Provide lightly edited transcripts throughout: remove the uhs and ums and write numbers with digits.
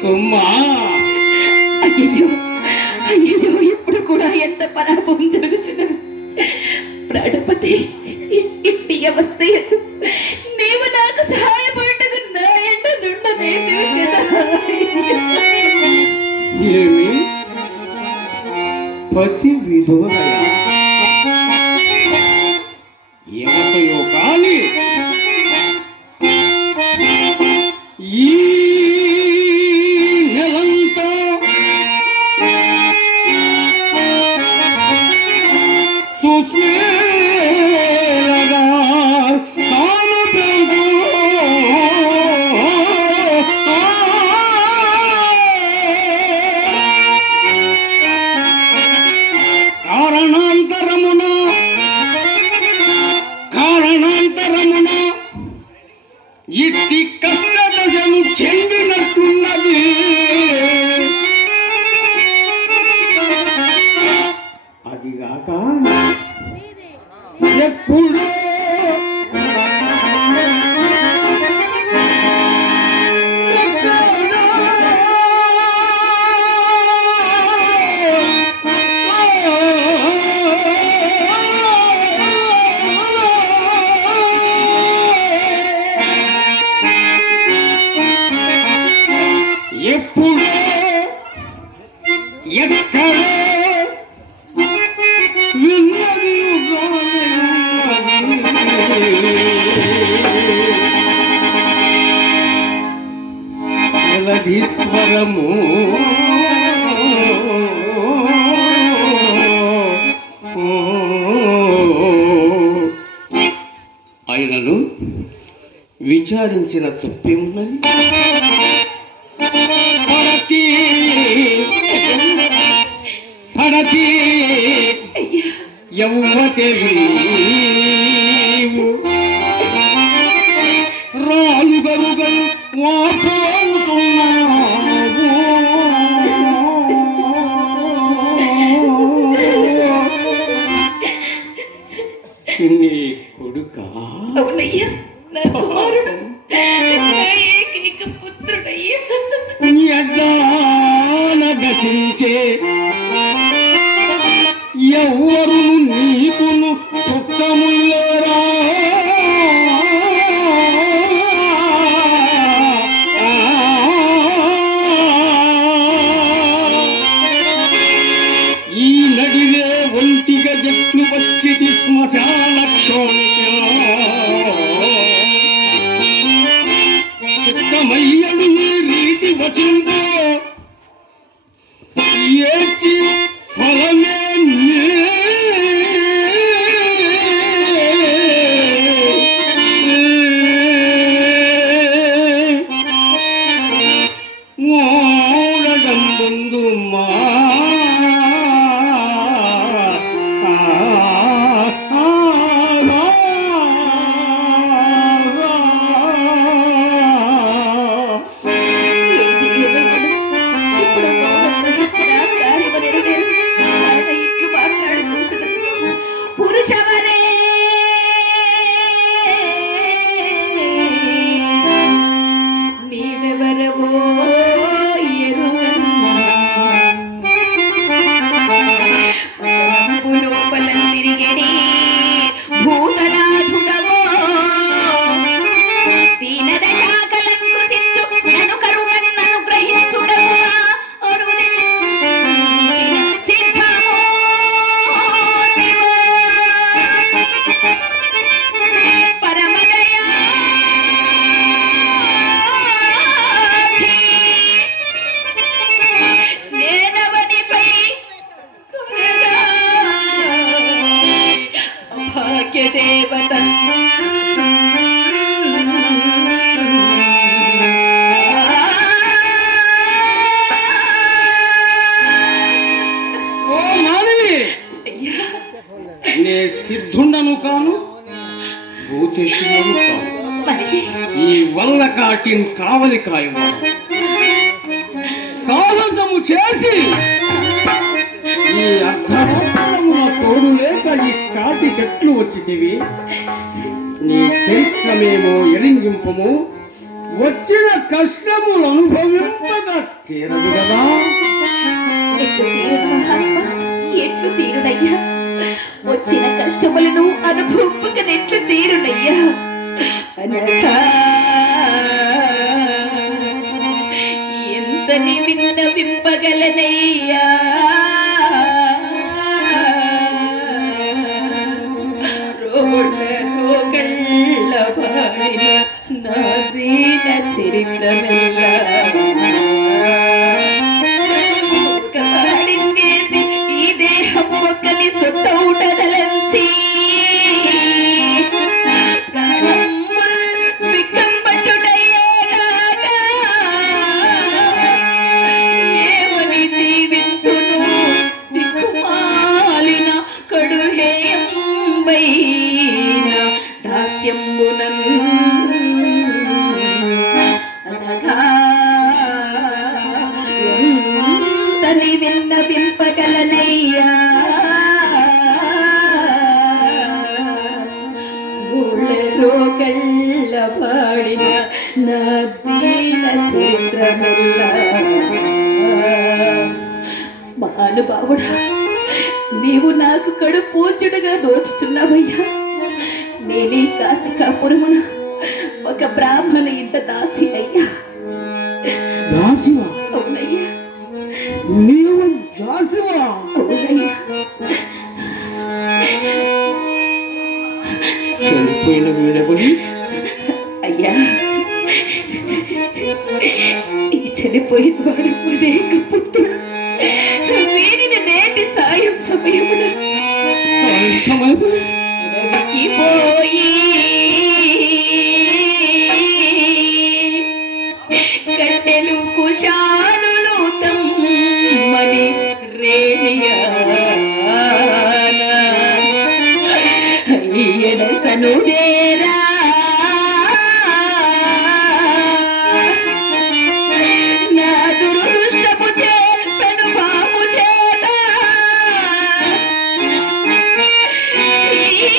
సుమ్మా అయ్యో అయ్యో ఇప్పుడు కూడా ఎంత పరాపం జరుగుతున్నది. ప్రాణపతి ఇంటి అవస్థ నీవు నాకు సహాయపడటకు నా ఎంట నుండలేదు కదా. ఏమి పసి విధోదయ ఎవతయో కాని ఈ నెలంతా సుశీలగా తాను పెంపు కారణాంతరమున ఇట్టి కష్టదశను చెందినట్టున్నది. అదిగాక ఎప్పుడు ఎప్పుడు ఎక్కడ విన్నది జలధీశ్వరము ఆయనను విచారించిన తప్పేమున్నది? పడతి యవ్వతే రాలుగరుగలు వాపోతున్నావు. నీ కొడుక? అవునయ్యా, నా కుమారుడు, నా ఏకైక పుత్రుడయ్యా. గతించే ఎవ్వరు నీకును చుట్టములేరా? ఈ నడివే ఒంటిగా జట్లు వచ్చిది శ్మశాన చిత్తమయ్యడు ఈ రీతి వచ్చిందో ఏచి ఫలమే ఓడడం ముందు మా భాగ్యదేవత నే సిద్ధుండను కాను, భూతేశుడను కాను. ఈ వల్ల కాటిన్ కావలి కాయము సాహసము చేసి ఈ అర్ధరాత్రమున తోడు లేక ఈ కాటి గట్లు వచ్చితివి. నీ చరిత్రమేమో ఎరింగింపము, వచ్చిన కష్టములు అనుభవింపగా తీరదు కదా. ఎట్లు తీరును మహాత్మా, ఎట్లు తీరునయ్యా? వచ్చిన కష్టములను అనుభవింపకనెట్లు తీరునయ్యా? అనగా ఎంతని విన్నవింపగలనయ్యా? రోగళ్ళ పాడిన నా దీన చరిత్రమెల్లా పాడించేసి ఈ దేహం ఒక్కని సొత్తౌటదలంచి ఏమని జీవింతును దిక్కుమాలిన కడుహేయంబైన దాస్యంబునన్ అనగా ఎంతని విన్నవింపగలనయ్యా? రోగళ్ళ పాడిన నా దీన చరిత్రమెల్లా. మహానుభావుడా, నీవు నాకు కడు పూజ్యుడుగా దోచుతున్నావయ్యా. నేనే కాశికాపురమున ఒక బ్రాహ్మణ ఇంట దాసినయ్యా. దాసివా? అవునయ్యా, నీవు దాసివా? అవునయ్యా. చనిపోయిన వీడబడి అయ్యా, ఈ చనిపోయిన వాడు ఉదయక పుత్రుడు. వీరిని నేటి సాయం సమయమున పోయి కట్టెలు కుషానులు తమ్మని రేయనసనుడేరా నా దురదృష్టము చేపెను పాము చేత ఈ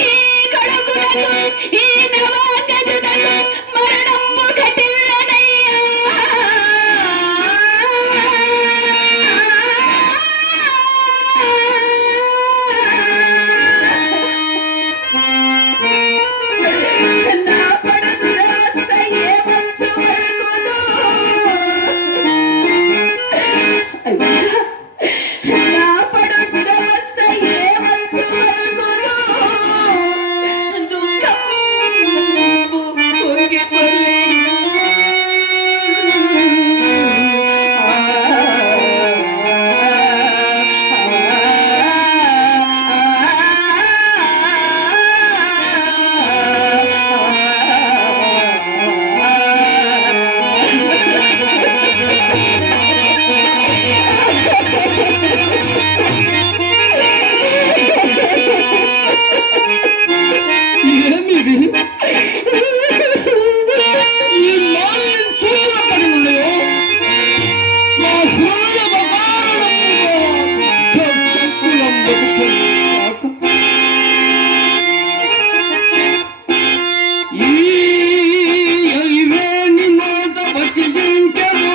కడుపునకు ఈ నవాగజునకు మరణంబు ఘటిల్లనయ్యా. నా పడదు రాస్త ఏ మంచు వెలుగును. అయ్యా, నా పడదు రాస్త ఏ మంచు వెలుగును. దుఃఖంబు పొంగిపొర్లి ఏమిది? ఈ మాలిన్యం చూసిన పడినలో నా హృదయ బకారణముగా సంకులంబకు ఈ ఎలివేని నోట వచ్చి జంటను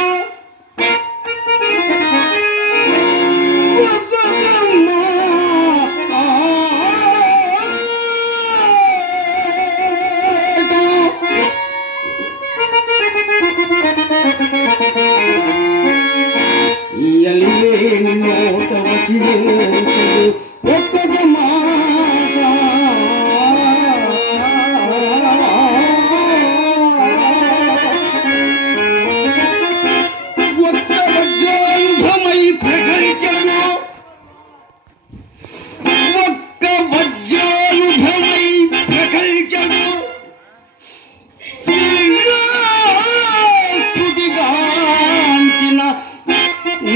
ఈ ఎలివేని నోట వచ్చి జంటను ఒక్కొక్క మాట ఒక్క వజ్రాయుధమై ప్రకటించను. ఒక్క వజ్రాయుధమై ప్రకటించను. స్తుతిగాంచిన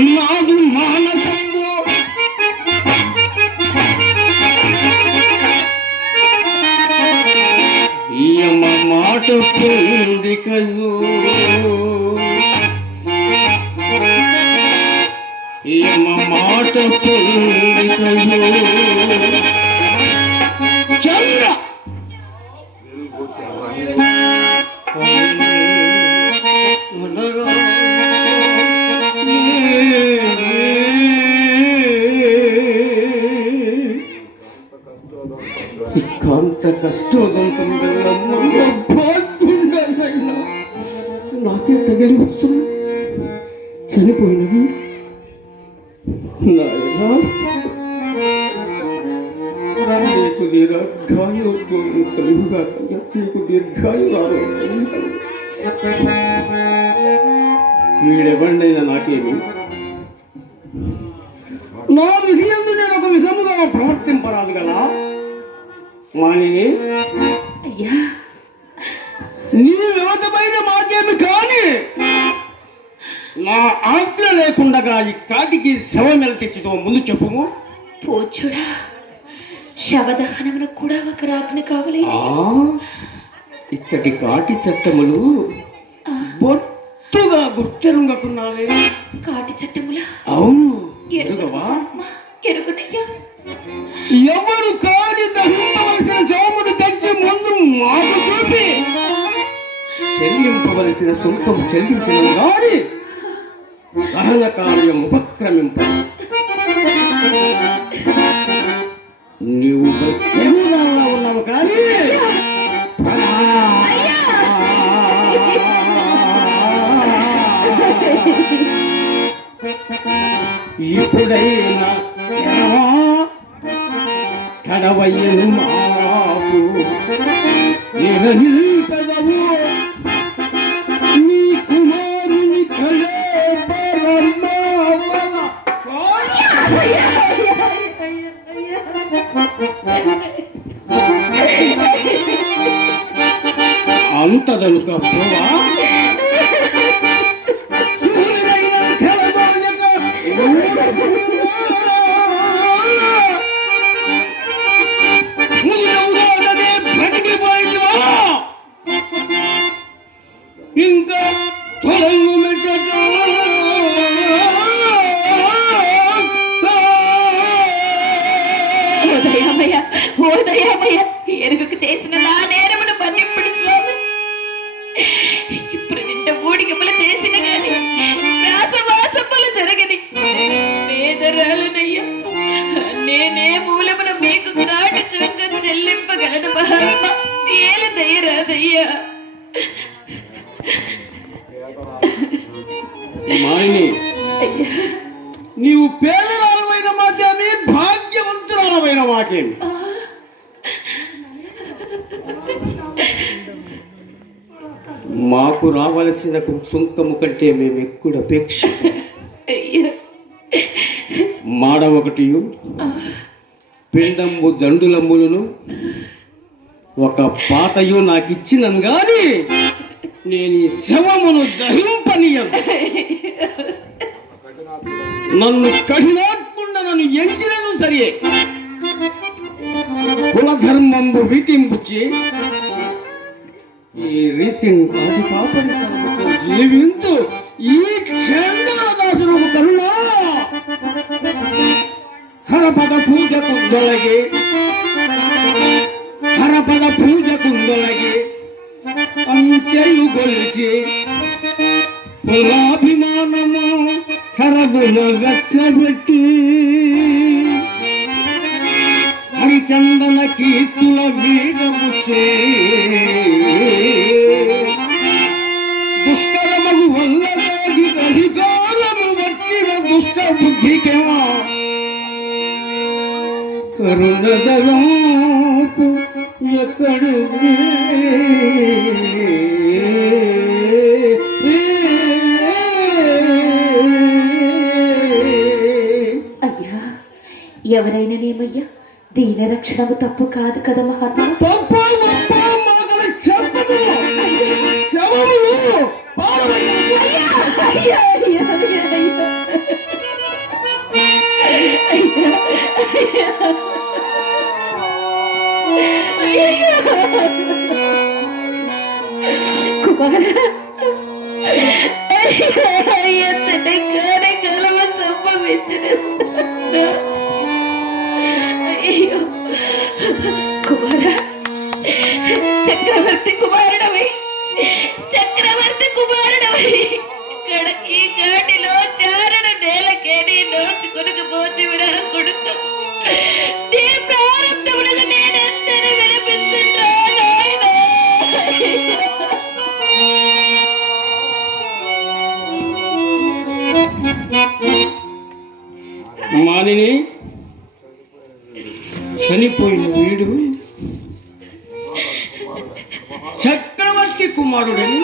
నాదు మానసంబు యమ మాట పొందికయో యమ మాట పొందికయో చంద్ర ఎంత కష్టోదంతం భాగ్యుండనైనా నాకే తగిలి వస్తుంది చనిపోయినవి నాయనా నీకు దీర్ఘాయు కలుగుగా నీకు దీర్ఘాయు వీడెవరినైనా నాకేమి నా విధి అందు నేను ఒక విధముగా ప్రవర్తింపరాదు కదా మానిని అయ్యా నీ వివతమైన మాకేమి కానీ నా ఆజ్ఞ లేకుండా ఈ కాటికి శవమెల తెచ్చితో ముందు చెప్పుము పోచుడా శవదహనమున కూడా ఒక రాజ్ఞ కావాలి ఇచ్చటి కాటి చట్టములు బొట్టుగా గుర్తెరుంగకున్నావే కాటి చట్టముల అవును ఎరుగవా ఎరుగునయ్యా ఎవరు కాని దహింపవలసిన శవమును తెచ్చి ముందు మాకు చూపి చెల్లింపవలసిన సుంకం చెల్లించిన గాని దహన కార్యం ఉపక్రమింప నీవు బ్రతికుదాలా ఉన్నావు కానీ ఇప్పుడైనా కడవయ్యను మాకు నిరనిల్పెదవు నీ కుమారుని కలే అంతదనుక పోవా ఇంకా తొలంగు ఓదయామయ్య ఎరుగుకు చేసిన నా నేరమును మన్నిప్పుడు స్వామి ఇప్పుడు నింట ఊడిగములు చేసిన గాని ప్రాసవాసములు జరగని పేదరాలనయ్యా నేనే మూలమున మీకు కాటు చుక్క చెల్లింపగలను మహాత్మ ఏల దయరాదయ్యా మాయని నీవు పేదరాలమైన మాకేమి భాగ్యవంతురాలమైన మాకేమి మాకు రావలసిన సుంకము కంటే మేము ఎక్కువ అపేక్ష మాడ ఒకటి పిండంబు దండులమ్ములను ఒక పాతయు నాకు ఇచ్చినను గాని నేను ఈ శవమును దహింపనీయను నన్ను కఠినాత్ముండ నన్ను ఎంచినను సరియే కులధర్మంబు వీటింపుచ్చి ఈ రీతిని కాది కాపడి జీవించు ఈ చంద్రదాసురు కరుణా హరపద పూజకు దొలగి హరపద పూజకు దొలగి అంచెలు గొలిచి కులాభిమానము సరగున వెచ్చబెట్టి హరిచందన కీర్తుల వీడముచే దుష్కరమగు వల్ల అధికారము వచ్చిన దుష్ట బుద్ధికి కరుణదలోపు ఎక్కడు అయ్యా ఎవరైనానేమయ్యా దీన రక్షణము తప్పు కాదు కదా మహాత్మ కుమార ఎంతటి కార్యక్రమ సంభవించిన అయ్యో కుమార చక్రవర్తి కుమారుడవై చక్రవర్తి కుమారుడవై ఈ ఘాటిలో చారణ నేలకేని నోచుకొనకపోతేవిరా కొడుకు నీ ప్రారంభమునకు నేనెంతనే వినిపించండ్రా నాయనా. మానిని చనిపోయిన వీడు చక్రవర్తి కుమారుడని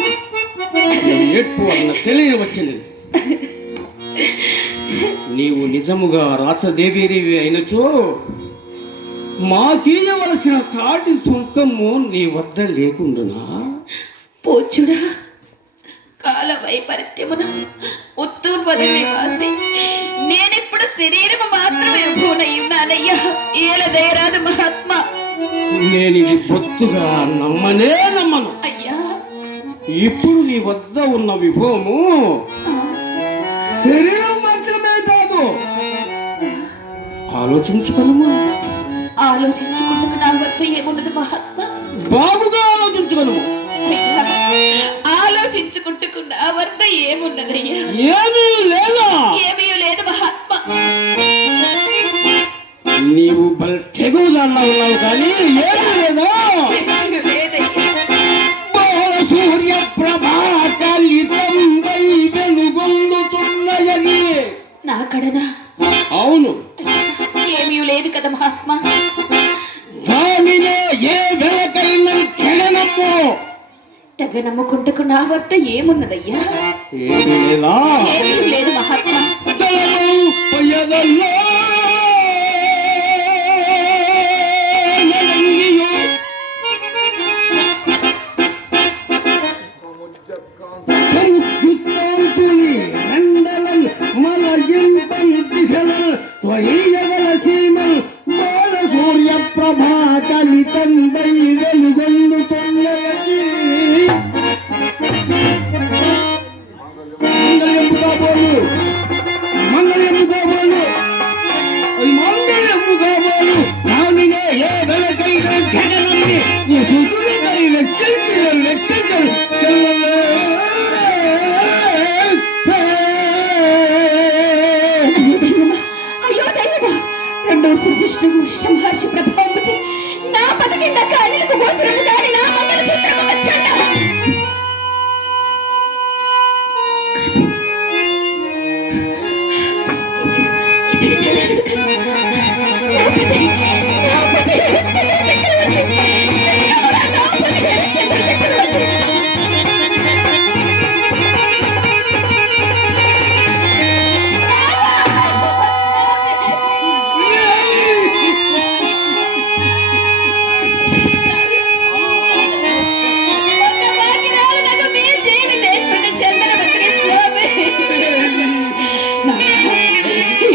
ఏడ్పు అన్న తెలియవచ్చినది. నీవు నిజముగా రాచదేవీదేవి అయినచో మాకీయవలసిన తాటి సుంకము నీ వద్ద లేకుండునా? పూజ్యుడా, కాల వైపరీత్యమున ఉత్తమ పదవి వాసి నేనిప్పుడు శరీరము మాత్రమే భూనై ఉన్నానయ్యా. ఏలదయరాదు మహాత్మా. నేను ఇది బొత్తుగా నమ్మనే నమ్మను. అయ్యా, ఇప్పుడు నీ వద్ద ఉన్న విభవము శరీరం మాత్రమే కాదు. ఆలోచించుకోనమ్మా. ఆలోచించుకుంటూ నా వద్ద ఏమున్నది మహాత్మా? బాగుగా ఆలోచించుకోనము. అయ్యా, ఆలోచించుకుంటూ నా వద్ద ఏమున్నదయ్యా? ఏమీ లేదా? ఏమీ లేదు మహాత్మా. నీవు తెగుదాన్నా ఉన్నావు కానీ ఏమీ లేదా? ఏమీ లేదయ్యా. సూర్య ప్రభాకలితం వై వెలుగొందుతున్నయని. నా కడనా? అవును. ఏమీ లేదు కదా మహాత్మా. దానిలో ఏ వెలకైనా క్షణనము. తెగ నమ్ముకుంటకు నా వద్ద ఏమున్నదయ్యా? ఏమీ లేదా? ఏమీ లేదు మహాత్మా. సూర్య ప్రభాకలితం వై వెలుగొందుతున్నయని. మంగళముగా బోలు, మంగళముగా బోలు, మంగళముగా బోలు. నానినే ఏ వెలకైనా జగనన్ని ఈ సుతులకై లెక్కించరు. అయ్యో దైవమా, రెండో సృష్టికు మహర్షి ప్రభావం నా పదకింద కాలిలకు గోచరము కాని నా మంగళ సూత్రము వచ్చండా.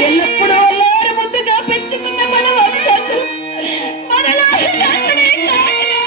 ఎల్లప్పుడూ అల్లారు ముద్దుగా పెంచుకున్న మన వంశకులు మనలా నాశనే కాకినా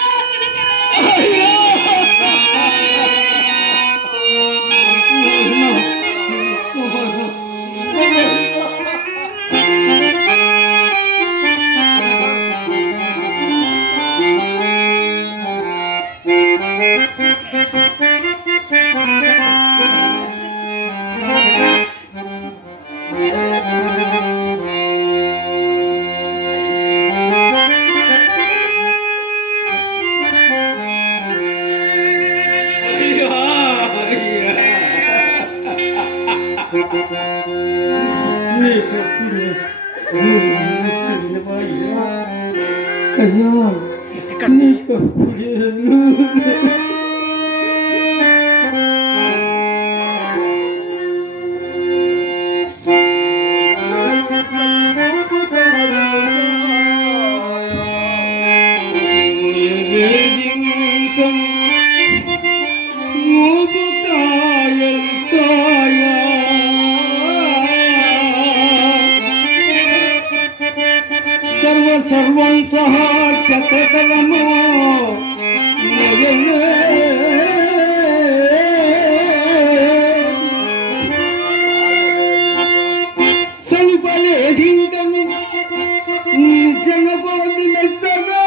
సర్వం సహా చక్రకలమో సలుపలేదింకను జనపాలి మెత్తగా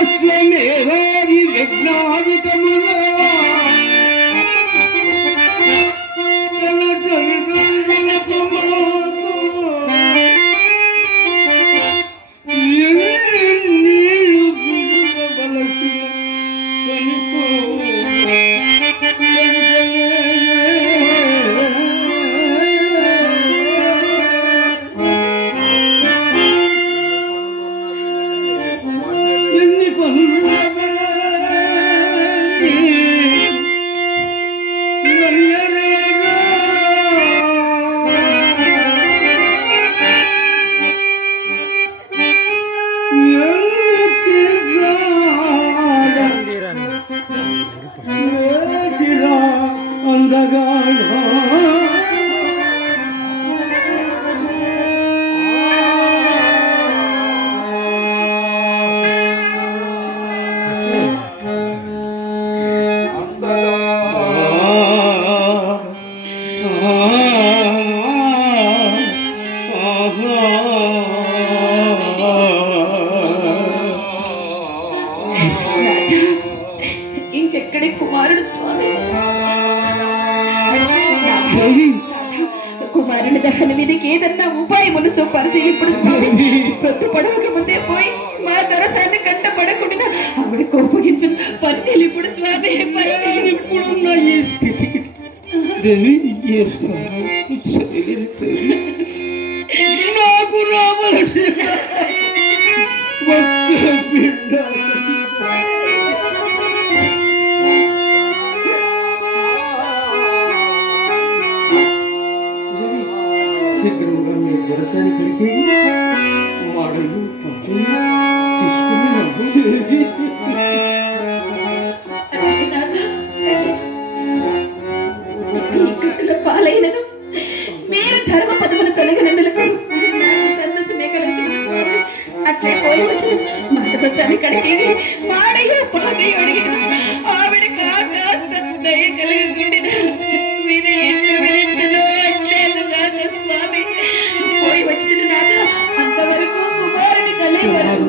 అశ్వమేధాది విఘ్నాదికముగా దహన విధికి ఏదన్నా ఉపాయమును చూపాల్సి ఇప్పుడు స్వామి ప్రొద్దు పడవక ముందే పోయి మా దొరసాన్ని కంటపడకుండా ఆవిడ కోపగించు పరిశీలి ఇప్పుడు స్వామి పరిశీలి. ఇప్పుడున్న ఈ స్థితికి దేవి ఏ సహాయం చేయలేదు దేవి. నాకు రావలసిన ఒక్క బిడ్డ శీఘ్రంగా మీ దొరసాని కొడికి మాడలు తీసుకుని రమ్ము దేవి. అలాగే నాథ, ఈ కట్టుల పాలైనను మీరు ధర్మ పదమును తొలగినందులకు నాకు సంతోషమే కలుగుతుంది స్వామి. అట్లే పోయి వచ్చిన మాధవసాని కడికి మాడయ్యో పాగయ్యో అడిగిన ఆవిడ కాస్త దయ కలుగుతుండిన మీద ఎట్లు విధించను అట్లేదుగాక స్వామి. పోయి వచ్చిన నాథ అంతవరకు కుమారుని కలిగరు.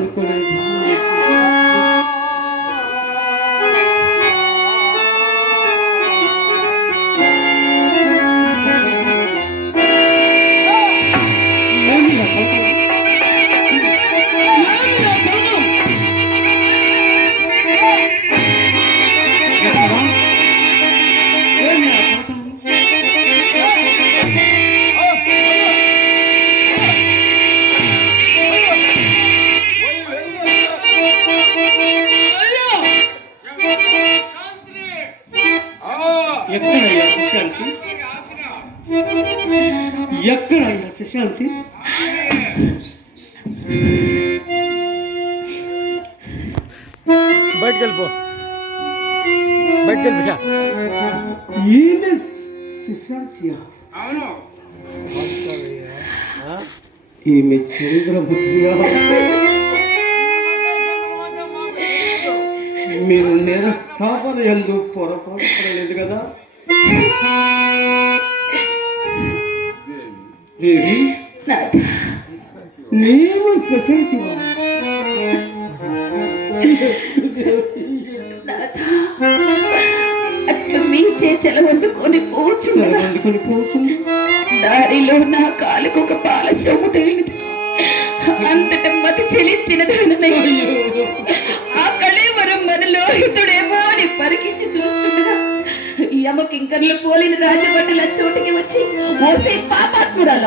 ఎక్కడయ్యా సుశాంతి? ఎక్కడయ్యా సుశాంతి? బయటకు వెళ్ళిపో, బయటకు వెళ్ళిపో. ఈయన సుశాంతియా? ఈమె చంద్రభుత్రిగా. మీరు నిరస్థాపన ఎందుకు పొరపాటు పడలేదు కదా దేవి? నాథ, నీవు సుశాంతివా? నాథ, అట్లు మీచే చెలవందుకొని పోచుండగా అందుకొని పోతుంది. దారిలో నా కాలుకు ఒక పాల సోము తగిలింది. అంతట మతి చెలించిన దానయ్య ఆ కళేవరం మనలో హితుడేమో అని పరికించి చూస్తుండగా యమకింకర్లు పోలిన రాజభటుల చోటికి వచ్చి ఓసే పాపాత్మురాల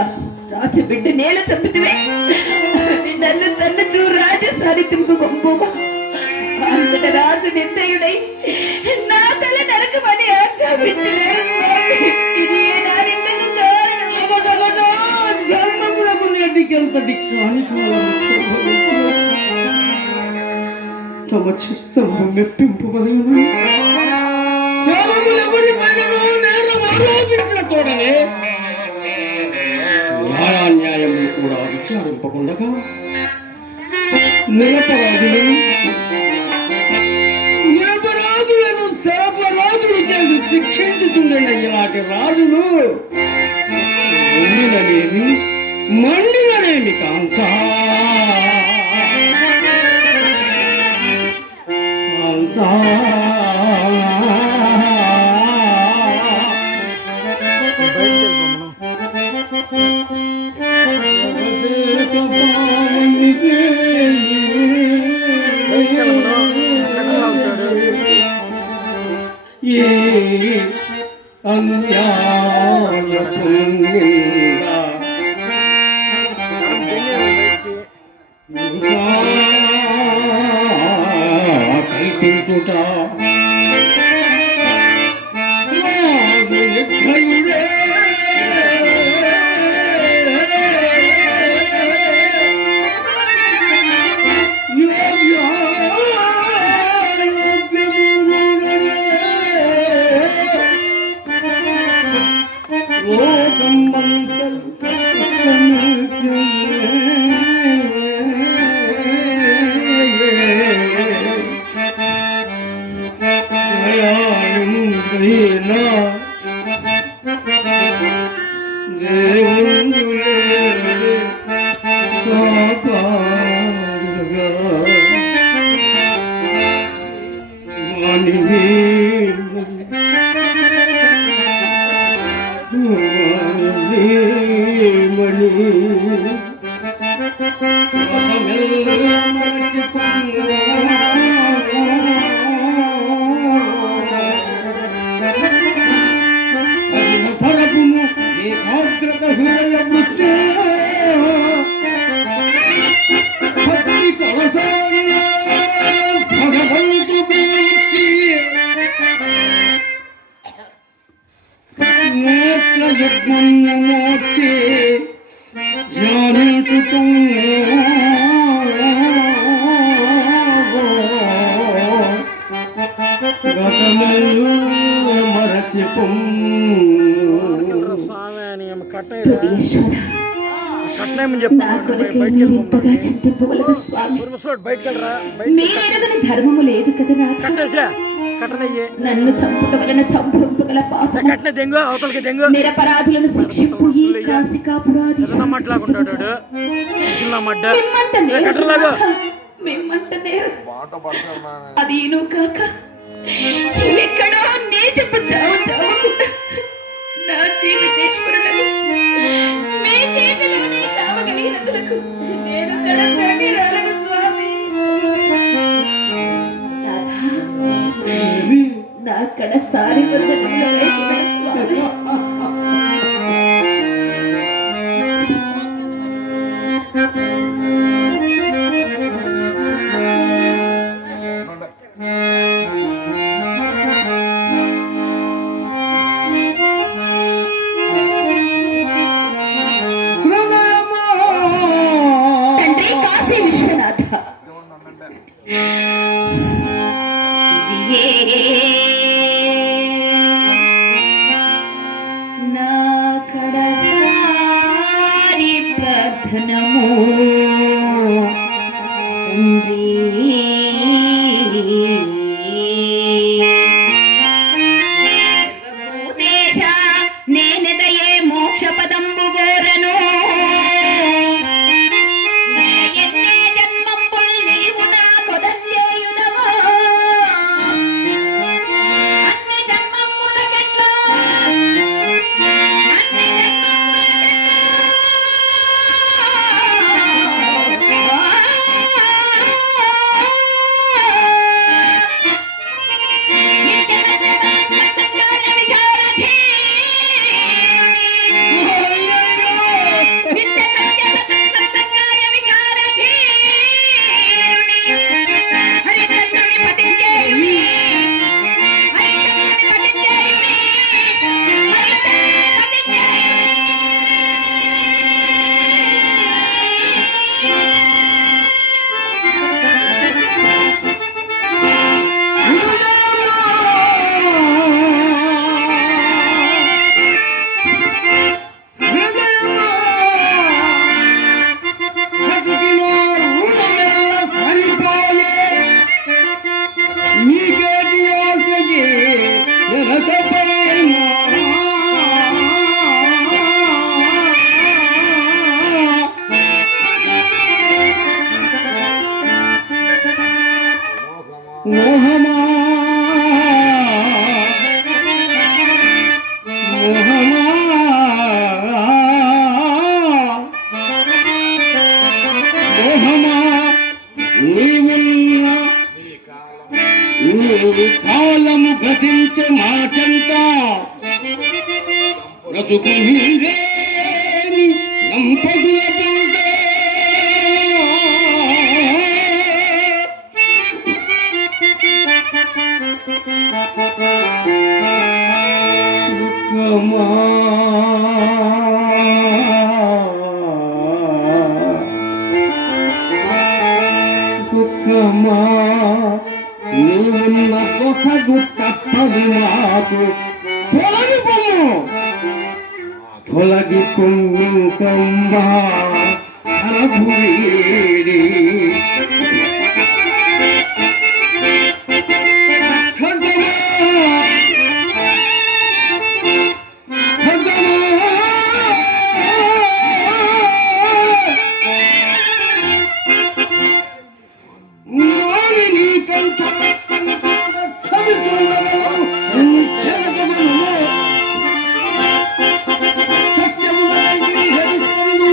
రాజు బిడ్డ నేల చంపితివే, నన్ను తన్ను చూ రాజ సారిత్యంకు పంపుమా. అంతట రాజు నిర్దయుడై నా తల నరకమని ఆజ్ఞాపించలేరు స్వామి. ఇది నా నిందకు కారణం. జన్మములకు నేటికెంతటి కాని తమ చిత్తము మెప్పింపు కలిగిన నేరం ఆరోపించిన తోడనే న్యాయాన్యాయములు కూడా విచారింపకుండా నిరపరాధులను సరపరాధులు చేసి శిక్షించుతుండే ఇలాంటి రాజులు మండిననేమి కాంత కల్పించుట పరపుము ఏకాగ్రత హృదయ వృత్తి భక్తి కలసాన భగవంతు గూర్చి నేత్ర యజ్ఞము మోక్షే స్వామి అని హృదయేశ్వర, కట్నేమని నా కొరకు మీరు ఇంతగా చింతింపవలదు స్వామి. చెప్పాడు బయటకు వెళ్ళరా మీరెరగని ధర్మము లేదు కదా నాకు. కట్టేసా కట్టనయ్యే నన్ను చంపుట వలన సంభవింపగల పాపం కట్నే దెంగు అవతలకి దెంగు నిరపరాధులను శిక్షింపు ఈ కాశికాపురాది చిన్నమట్లాగుంటాడు చిన్నమడ్డ మిమ్మంట నేరదు కట్టలాగా నాథ, మిమ్మంట నేరదు. అదీను కాక ఎక్కడో నీ చెప్పు చావకుండా నా జీవితేశ్వరుడను మీ చేతిలోనే చావగలిగినందులకు నేను కడసాగిరాలను స్వామి. నాథా, నా కడసారి వందనముల వైపున స్వామి. తండ్రి కాశీ విశ్వనాథ, నా కడసారి ప్రార్థనము తండ్రి. సర్వభూతేశ నేనదయే మోక్ష పదంబు గోరను ఎన్నే జన్మంబుల్ నీవు నా కొదందేయుదవో అన్ని జన్మములకెట్లా మోహమా మోహమా మోహమా నీవున్న నీవు కాలము గతించే మాచంట బ్రతుకు నీరేని నంపదుల దుఃఖమా దుఃఖమా నీవున్న కొసగు తప్పదు మాకు తొలగిపోము తొలగిపోమ్మా అలభుడి సత్యము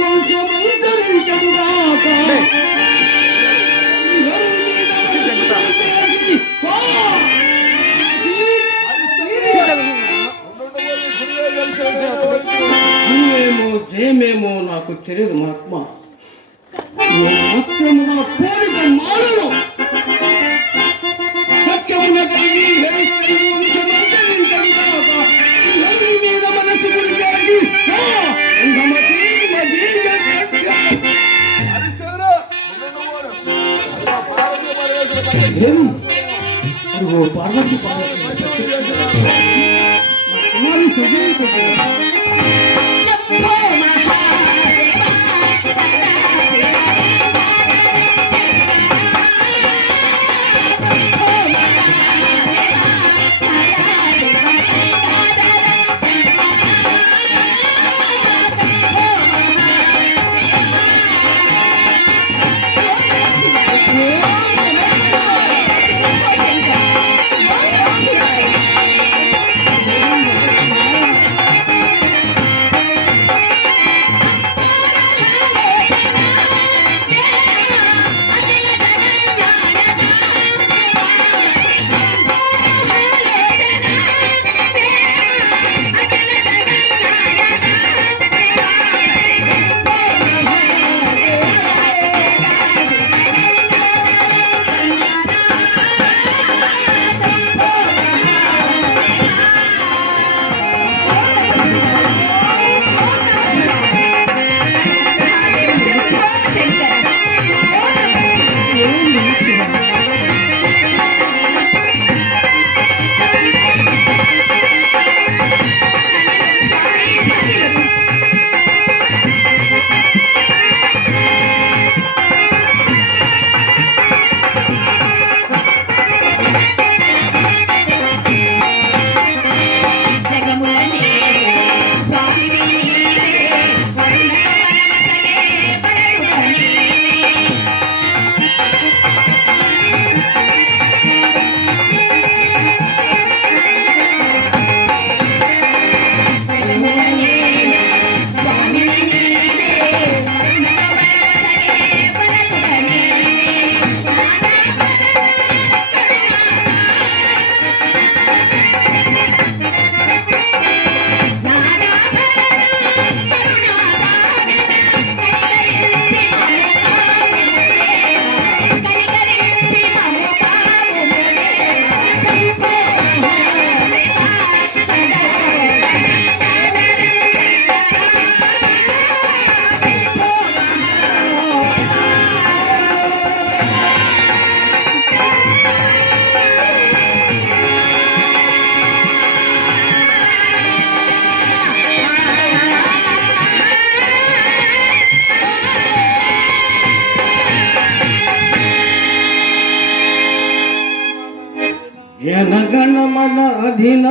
నాకు తెలియదు మహాత్మ. మాత్రముగా పోలిక మానను సత్యమున కలిగి నన్ను మీద మనసు గురించి అడుగు పార్వతి కుమారి సజీవ జనగణమన అధిన